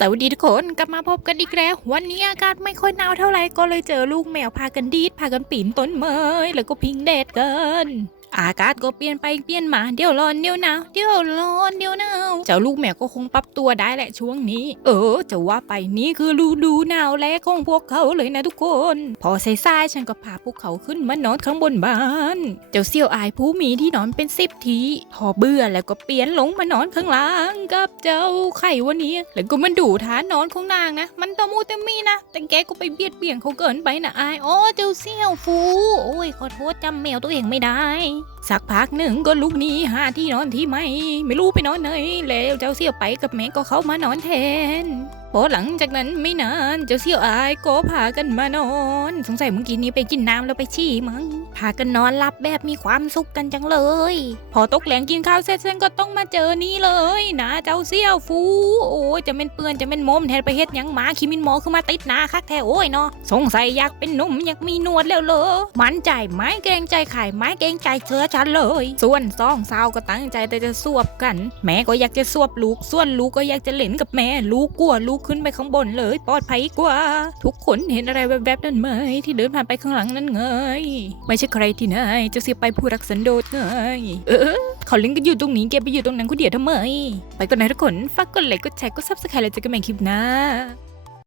สวัสดีทุกคนกลับมาพบกันอีกแล้ว วันนี้อากาศไม่ค่อยหนาวเท่าไหร่ก็เลยเจอลูกแมวพากันดีดพากันปีนต้นไม้แล้วก็พิงแดดกัน อากาศก็เปลี่ยนไปเปลี่ยนมาเดี๋ยวร้อนเดี๋ยวหนาวเดี๋ยวร้อนเดี๋ยวหนาวเจ้าลูกแมวก็คงปรับตัวได้แหละช่วงนี้ เออจะว่าไปนี่คือฤดูหนาวแรกของพวกเขาเลยนะทุกคน พอสายๆฉันก็พาพวกเขาขึ้นมานอนข้างบนบ้าน เจ้าเสี่ยวอายผู้มีที่นอนเป็นสิบทีพอเบื่อแล้วก็เปลี่ยนลงมานอนข้างล่างกับเจ้าไข่วันนี้ แล้วก็มันดูท่านอนของนางนะ มันตะมูตะมีนะแต่แกก็ไปเบียดเบี่ยงเขาเกินไปนะอายอ๋อเจ้าเสี่ยวฟูโอ้ยขอโทษจำแมวตัวเองไม่ได้สักพักหนึ่งก็ลุกหนีหาที่นอนที่ไม่ ไม่รู้ไปนอนไหนแล้วเจ้าเสี่ยวไปกับแม่ก็เข้ามานอนแทนพอหลังจากนั้นไม่นานเจ้าเสี่ยวอายก็พากันมานอน สงสัยเมื่อกี้นี้ไปกินน้ำแล้วไปฉี่มั้งพากันนอนหลับแบบมีความสุขกันจังเลย พอตกแหลงกินข้าวเสร็จฉันก็ต้องมาเจอนี่เลยนะเจ้าเสี่ยวฟู โอ้ยจะเป็นเปือนจะเป็นมมแทนไปเฮ็ดยังหมาคิมินหมอคือมาติดนาคักแท้โอ้ยเนาะสงสัยอยากเป็นหนุ่มอยากมีหนวดแล้วเลยมันใจไม้เกรงใจไข่ไม้เกรงใจเชื้อฉันเลย ส่วนสองสาวก็ตั้งใจแต่จะสวบกัน แม่ก็อยากจะสวบลูกส่วนลูกก็อยากจะเล่นกับแม่ลูกกลัวลูกขึ้นไปข้างบนเลยปลอดภัยกว่า ทุกคนเห็นอะไรแวบๆนั่นไหม ที่เดินผ่านไปข้างหลังนั่นไงไม่ใช่ใครที่ไหนจะเสียไปผู้รักสันโดษไงเออเขาเล่นกันอยู่ตรงนี้แกไปอยู่ตรงนั้นคนเดียวทำไม ไปก่อนนะทุกคนฝากกดไลค์กดแชร์กดซับสไครต์แล้วเจอกันใหม่คลิปหน้า